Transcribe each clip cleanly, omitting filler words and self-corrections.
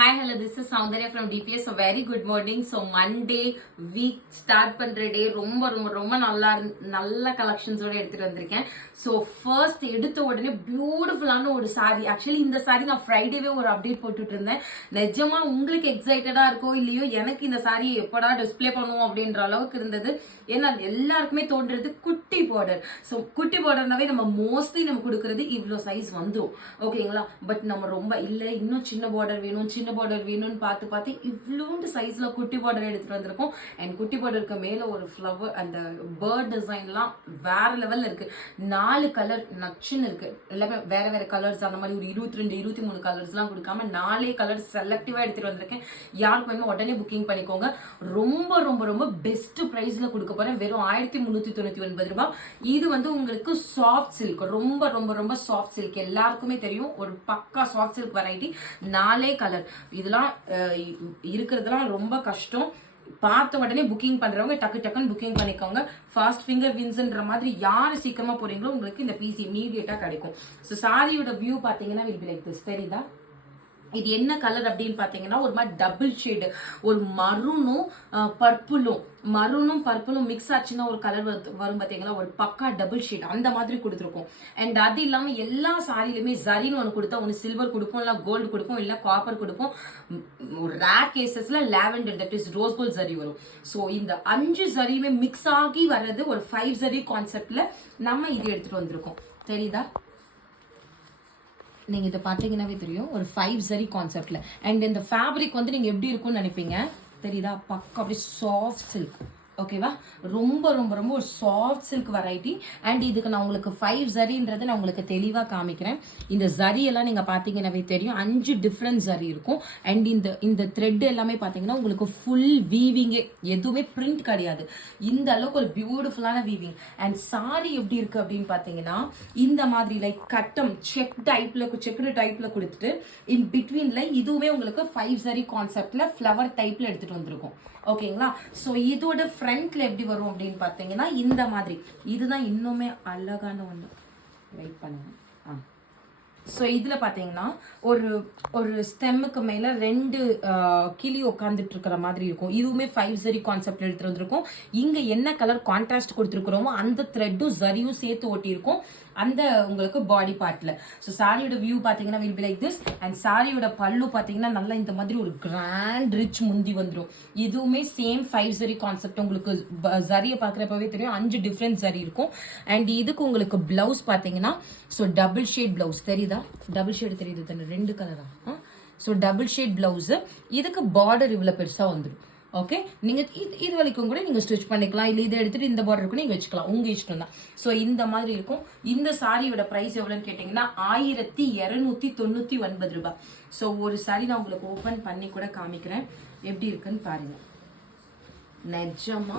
Hi, hello, this is Soundarya from DPS. So very good morning. So Monday week start பண்ற டே ரொம்ப ரொம்ப ரொம்ப நல்ல கலெக்ஷன்ஸோட எடுத்துட்டு வந்திருக்கேன். ஸோ ஃபர்ஸ்ட் எடுத்த உடனே பியூட்டிஃபுல்லான ஒரு சாரி. ஆக்சுவலி இந்த சாரி நான் ஃப்ரைடேவே ஒரு அப்டேட் போட்டுட்டு இருந்தேன். நிஜமா உங்களுக்கு எக்ஸைட்டடா இருக்கோ இல்லையோ எனக்கு இந்த சாரியை எப்படா டிஸ்பிளே பண்ணுவோம் அப்படின்ற அளவுக்கு இருந்தது. ஏன்னா எல்லாருக்குமே தோன்றது குட்டி பார்டர். ஸோ குட்டி பார்டர்னாவே நம்ம மோஸ்ட்லி நம்ம கொடுக்கறது இவ்வளோ சைஸ் வந்துடும், ஓகேங்களா? பட் நம்ம ரொம்ப இல்லை இன்னும் சின்ன பார்டர் வேணும்னு பார்த்து இவ்வளோண்டு சைஸ்ல குட்டி பார்டர் எடுத்துட்டு வந்திருக்கோம். அண்ட் குட்டி பார்டருக்கு மேல ஒரு ஃப்ளவர் அந்த பேர்ட் டிசைன்லாம் வேற லெவல்ல இருக்கு. 4 கலர் நச்சுன்னு இருக்கு. எல்லாமே வேற வேற கலர்ஸ், அந்த மாதிரி ஒரு 22 23 கலர்ஸ்லாம் கொடுக்காம 4 கலர் செலக்டிவா எடுத்துட்டு வந்திருக்கேன். யாருக்கு வேணுமோ உடனே புக்கிங் பண்ணிக்கோங்க. ரொம்ப ரொம்ப ரொம்ப பெஸ்ட் பிரைஸ்ல கொடுக்க போறேன். வெறும் 1399 ரூபாய். இது உங்களுக்கு சாஃப்ட் சில்க், ரொம்ப ரொம்ப ரொம்ப சாஃப்ட் சில்க். எல்லாருக்குமே தெரியும் ஒரு பக்கா சாஃப்ட் சில்க் வெரைட்டி. 4 கலர். இதெல்லாம் இருக்கிறதுலாம் ரொம்ப கஷ்டம். பார்த்த உடனே புக்கிங் பண்றவங்க டக்குன்னு புக்கிங் பண்ணிக்கோங்க. ஃபாஸ்ட் ஃபிங்கர் வின்ஸ்ன்ற மாதிரி யாரு சீக்கிரமா போறீங்களோ உங்களுக்கு இந்த பீஸ் இமீடியட்டா கிடைக்கும். ஸோ சாரியோட வியூ பாத்தீங்கன்னா வில் பி லைக் திஸ். தெரியுதா? இது என்ன கலர் அப்படின்னு பாத்தீங்கன்னா ஒரு மாதிரி டபுள் ஷேடு, ஒரு மரூனும் பர்பிளும் மிக்ஸ் ஆச்சுன்னா ஒரு கலர் வரும் பாத்தீங்களா, ஒரு பக்கா டபுள் ஷேட் அந்த மாதிரி கொடுத்துருக்கோம். அண்ட் அது இல்லாம எல்லா சாரிலுமே ஜரின்னு ஒன்று கொடுத்தா ஒன்று சில்வர் கொடுப்போம், இல்ல கோல்டு கொடுப்போம், இல்ல காப்பர் கொடுப்போம். ஒரு ரேர் கேசஸ்ல lavender that is rose gold zari வரும். ஸோ இந்த 5 ஜரியுமே மிக்ஸ் ஆகி வர்றது ஒரு 5 ஜரி கான்செப்ட்ல நம்ம இது எடுத்துட்டு வந்திருக்கோம். தெரியுதா? நீங்க இதை பார்த்தீங்கன்னாவே தெரியும் ஒரு 5 ஜரி கான்செப்ட்ல. அண்ட் இந்த ஃபேப்ரிக் நீங்க எப்படி இருக்கும்னு நினைப்பீங்க. தெரியுதா? பக்கம் அப்படியே சாஃப்ட் சில்க். ஓகேவா? ரொம்ப ரொம்ப ரொம்ப ஒரு சாஃப்ட் சில்க் வெரைட்டி. அண்ட் இதுக்கு நான் உங்களுக்கு 5 ஜரின்றது நான் உங்களுக்கு தெளிவா காமிக்கிறேன். இந்த ஜரி எல்லாம் நீங்க பாத்தீங்கன்னாவே தெரியும் 5 டிஃப்ரெண்ட் ஜரி இருக்கும். அண்ட் இந்த த்ரெட் எல்லாமே பாத்தீங்கன்னா உங்களுக்கு ஃபுல் வீவிங், எதுவுமே பிரிண்ட் கிடையாது. இந்த அளவுக்கு ஒரு பியூட்டிஃபுல்லான வீவிங். அண்ட் சாரி எப்படி இருக்கு அப்படின்னு பாத்தீங்கன்னா இந்த மாதிரி லைக் கட்டம் செக்டு டைப்ல கொடுத்துட்டு இன் பிட்வீன்ல இதுவுமே உங்களுக்கு 5 ஜரி கான்செப்ட்ல ஃபிளவர் டைப்ல எடுத்துட்டு வந்திருக்கும். ஓகேங்களா? சோ இதோட ஃப்ரண்ட்ல எப்படி வரும் அப்படின்னு பாத்தீங்கன்னா இந்த மாதிரி. இதுதான் இன்னுமே அழகான ஒண்ணு. வெயிட் பண்ணுங்க. ஸோ இதில் பார்த்தீங்கன்னா ஒரு ஸ்டெம்முக்கு மேலே 2 கிளி உட்காந்துட்டு இருக்கிற மாதிரி இருக்கும். இதுவுமே 5 ஜரி கான்செப்ட் எடுத்துட்டு வந்திருக்கும். இங்கே என்ன கலர் கான்ட்ராஸ்ட் கொடுத்துருக்குறோமோ அந்த த்ரெட்டும் ஜரியும் சேர்த்து ஒட்டியிருக்கும் அந்த உங்களுக்கு பாடி பார்ட்ல. ஸோ சாரியோட வியூ பார்த்தீங்கன்னா will be like this. And சாரியோட பல்லு பார்த்தீங்கன்னா நல்லா இந்த மாதிரி ஒரு கிராண்ட் ரிச் முந்தி வந்துடும். இதுவுமே சேம் 5 ஜரி கான்செப்ட். உங்களுக்கு ஜரியை பார்க்குறப்பவே தெரியும் 5 டிஃப்ரெண்ட் ஜரி இருக்கும். அண்ட் இதுக்கு உங்களுக்கு பிளவுஸ் பார்த்தீங்கன்னா ஸோ டபுள் ஷேட் பிளவுஸ். தெரியுதா? டபுள் ஷேட் தெரியுது தானே, 2 கலரா? So double shade blouse. இதுக்கு பார்டர் இவ்வளோ பெருசா வந்துடும். ஓகே, நீங்க இது வரைக்கும் கூட நீங்க ஸ்டிச் பண்ணிக்கலாம், இல்ல இதை எடுத்துட்டு இந்த பார்டர் கூட நீங்க வச்சுக்கலாம், உங்க இஷ்டம் தான். ஸோ இந்த மாதிரி இருக்கும். இந்த சாரியோட பிரைஸ் எவ்வளவுன்னு கேட்டீங்கன்னா 1299 ரூபாய். ஸோ ஒரு சாரி நான் உங்களுக்கு ஓபன் பண்ணி கூட காமிக்கிறேன் எப்படி இருக்குன்னு பாருங்க. நிஜமா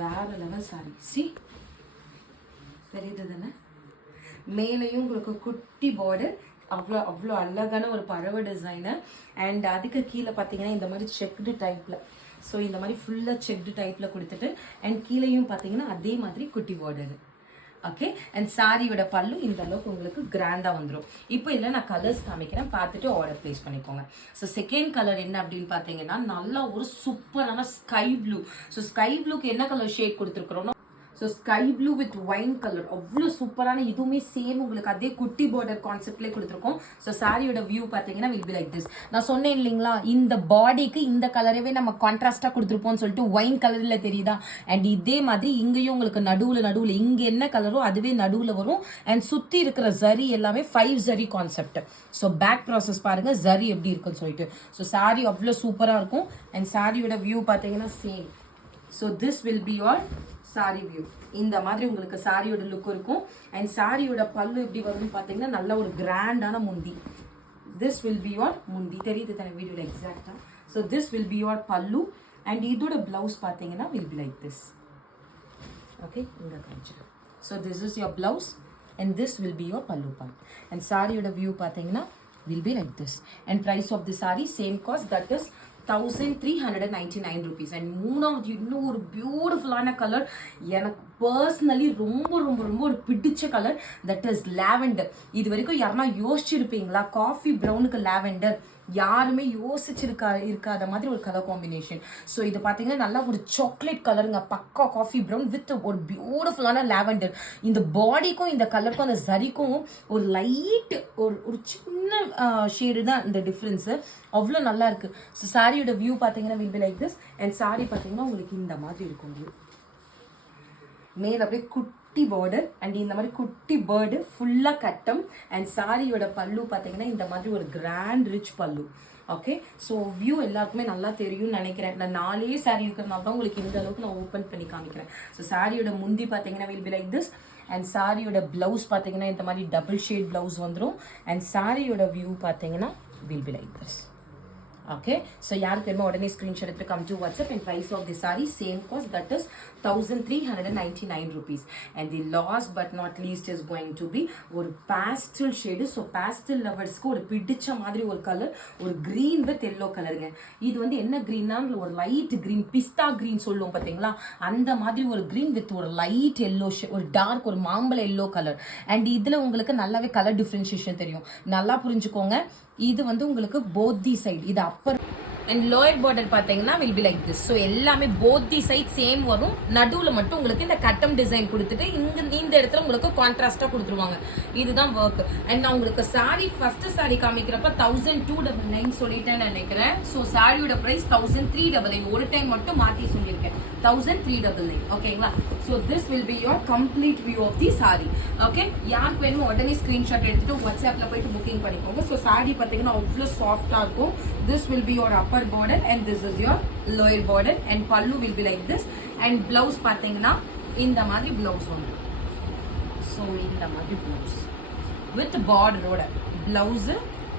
வேற லெவல் சாரி. சி தெரியுது தானே? மேலையும் உங்களுக்கு குட்டி பார்டர், அவ்வளோ அழகான ஒரு பறவை டிசைனர். அண்ட் அதுக்கு கீழே பார்த்தீங்கன்னா இந்த மாதிரி செக்டு டைப்ல, ஸோ இந்த மாதிரி ஃபுல்லாக செக்டு டைப்ல கொடுத்துட்டு அண்ட் கீழேயும் பார்த்தீங்கன்னா அதே மாதிரி குட்டி பார்டர். ஓகே, அண்ட் சாரியோட பல்லு இந்த அளவுக்கு உங்களுக்கு கிராண்டா வந்துடும். இப்போ இதில் நான் கலர்ஸ் காமிக்கிறேன், பார்த்துட்டு ஆர்டர் பிளேஸ் பண்ணிக்கோங்க. ஸோ செகண்ட் கலர் என்ன அப்படின்னு பார்த்தீங்கன்னா நல்லா ஒரு சூப்பரான ஸ்கை ப்ளூ. ஸோ ஸ்கை ப்ளூக்கு என்ன கலர் ஷேட் கொடுத்துருக்குறோம்னா so sky blue with wine colour, அவ்வளோ சூப்பரான. இதுவுமே சேம் உங்களுக்கு அதே குட்டி பார்டர் கான்செப்ட்லேயே கொடுத்துருக்கோம். ஸோ சாரியோட வியூ பார்த்தீங்கன்னா வில் பி லைக் திஸ். நான் சொன்னேன் இல்லைங்களா இந்த பாடிக்கு இந்த கலரவே நம்ம கான்ட்ராஸ்டாக கொடுத்துருப்போம்னு சொல்லிட்டு ஒயின் கலரில் தெரியுதா? அண்ட் இதே மாதிரி இங்கேயும் உங்களுக்கு நடுவில் இங்கே என்ன கலரோ அதுவே நடுவில் வரும். அண்ட் சுற்றி இருக்கிற ஜரி எல்லாமே 5 zari concept. So back process பாருங்க ஜரி எப்படி இருக்குன்னு சொல்லிட்டு. ஸோ சாரி அவ்வளோ சூப்பராக இருக்கும். அண்ட் சாரியோட வியூ பார்த்தீங்கன்னா same. So this will be your sorry view. இந்த மாதிரி உங்களுக்கு சாரியோட லுக் இருக்கும். அண்ட் சாரியோட பல்லு எப்படி வரும்னு பார்த்தீங்கன்னா நல்ல ஒரு கிராண்டான முந்தி. திஸ் வில் பி யோர் முந்தி. தெரியுது தானே வீடியோல எக்ஸாக்டா? So this will be your pallu. And இதோட பிளவுஸ் பார்த்தீங்கன்னா will be like this. Okay, இங்க காமிச்சிடும். So this is your blouse and this will be your pallu part. And சாரியோட வியூ பார்த்தீங்கன்னா will be like this. And price of the sari same cost, that is 1399 rupees. And மூணாவது இன்னும் ஒரு பியூட்டிஃபுல்லான colour. எனக்கு personally ரொம்ப ரொம்ப ரொம்ப ஒரு பிடிச்ச கலர், தட் இஸ் லாவெண்டர். இது வரைக்கும் யாருன்னா யோசிச்சிருப்பீங்களா காஃபி ப்ரௌனுக்கு லாவெண்டர்? யாருமே இருக்காத மாதிரி ஒரு கலர் காம்பினேஷன். ஸோ இது பார்த்தீங்கன்னா நல்லா ஒரு சாக்லேட் கலருங்க, பக்கா காஃபி ப்ரௌன் வித் ஒரு பியூட்டிஃபுல்லான லாவெண்டர். இந்த பாடிக்கும் இந்த கலருக்கும் அந்த சரிக்கும் ஒரு லைட் ஒரு சின்ன ஷேடு தான் இந்த டிஃப்ரென்ஸு. அவ்வளோ நல்லா இருக்கு. ஸோ சாரியோட வியூ பார்த்தீங்கன்னா will be like this. And sorry பார்த்தீங்கன்னா உங்களுக்கு இந்த மாதிரி இருக்கும் வியூ. மேல அப்படியே குட்டி பார்டர் அண்ட் இந்த மாதிரி குட்டி பேர்டு ஃபுல்லா கட்டம். அண்ட் சாரியோட பல்லு பார்த்தீங்கன்னா இந்த மாதிரி ஒரு கிராண்ட் ரிச் பல்லு. ஓகே, ஸோ வியூ எல்லாருக்குமே நல்லா தெரியும்னு நினைக்கிறேன். நான் 4 சாரி இருக்கிறதுனால தான் உங்களுக்கு இந்த அளவுக்கு நான் ஓப்பன் பண்ணி காமிக்கிறேன். ஸோ சாரியோட முந்தி பார்த்தீங்கன்னா will be like this. And சாரியோட பிளவுஸ் பார்த்தீங்கன்னா இந்த மாதிரி டபுள் ஷேட் பிளவுஸ் வந்துடும். அண்ட் சாரியோட வியூ பார்த்தீங்கன்னா will be like this. Okay, so யாருக்கு வேணுமோ உடனே ஸ்கிரீன்ஷாட் எடுத்து come to WhatsApp. and price of the saree same cost, that is 1399 rupees. and the last but not least is going to be ஒரு pastel shade. so pastel loversக்கு ஒரு பிடிச்ச மாதிரி ஒரு colour, ஒரு green with yellow கலருங்க. இது வந்து என்ன greenனா ஒரு லைட் green, பிஸ்தா green சொல்லுவோம் பாத்தீங்களா, அந்த மாதிரி ஒரு green with ஒரு லைட் yellow, ஒரு டார்க் ஒரு மாம்பழ yellow கலர். and இதுல உங்களுக்கு நல்லாவே கலர் டிஃபரன்ஷியேஷன் தெரியும். நல்லா புரிஞ்சுக்கோங்க. இது வந்து உங்களுக்கு both the side, இது அப்பர் அண்ட் லோயர் பார்டர் பார்த்தீங்கன்னா will be like this. So எல்லாமே போத் தி சைட் சேம் வரும். நடுவில் மட்டும் உங்களுக்கு இந்த கட்டம் டிசைன் கொடுத்துட்டு இந்த இடத்துல உங்களுக்கு கான்ட்ராஸ்டாக கொடுத்துருவாங்க. இதுதான் ஒர்க். அண்ட் நான் உங்களுக்கு சாரி ஃபர்ஸ்ட் சாரி காமிக்கிறப்ப 1299 சொல்லிட்டேன்னு நினைக்கிறேன். ஸோ சாரியோட ப்ரைஸ் 1399. ஒரு டைம் மட்டும் மாற்றி சொல்லியிருக்கேன், 1399. ஓகேங்களா? So this will be your complete view of the sari. Okay, யாருக்கு வேணுமோ உடனே ஸ்க்ரீன்ஷாட் எடுத்துட்டு வாட்ஸ்அப்பில் போயிட்டு புக்கிங் பண்ணிக்கோங்க. ஸோ சாரி பார்த்தீங்கன்னா அவ்வளோ சாஃப்டாக இருக்கும். This will be your upper border and this is your lower border and pallu will be like this. and blouse பாத்தீங்கன்னா இந்த மாதிரி blouse வந்து, so இந்த மாதிரி blouse with border ஓட blouse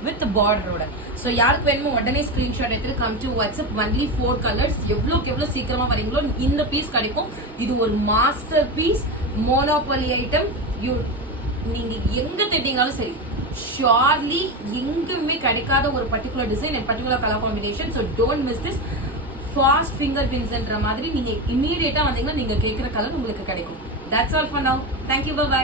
with border ஓட. so யாருக்கு வேணுமோ உடனே ஸ்கிரீன்ஷாட் எடுத்து come to WhatsApp. only 4 colors. எவ்வளோக்கு எவ்வளோ சீக்கிரமா வரீங்களோ இந்த பீஸ் கிடைக்கும். இது ஒரு மாஸ்டர் பீஸ், மோனோபொலி ஐட்டம். நீங்க எங்க தேடிங்கனாலும் சரி, ஷுவர்லி எங்குமே கிடைக்காத ஒரு particular design and particular colour combination. So don't miss this. Fast finger பிரிண்ட்ஸ்ன்ற மாதிரி நீங்க இமீடியட்டா வந்தீங்கன்னா நீங்க கேட்குற கலர் உங்களுக்கு கிடைக்கும். That's all for now. Thank you, by.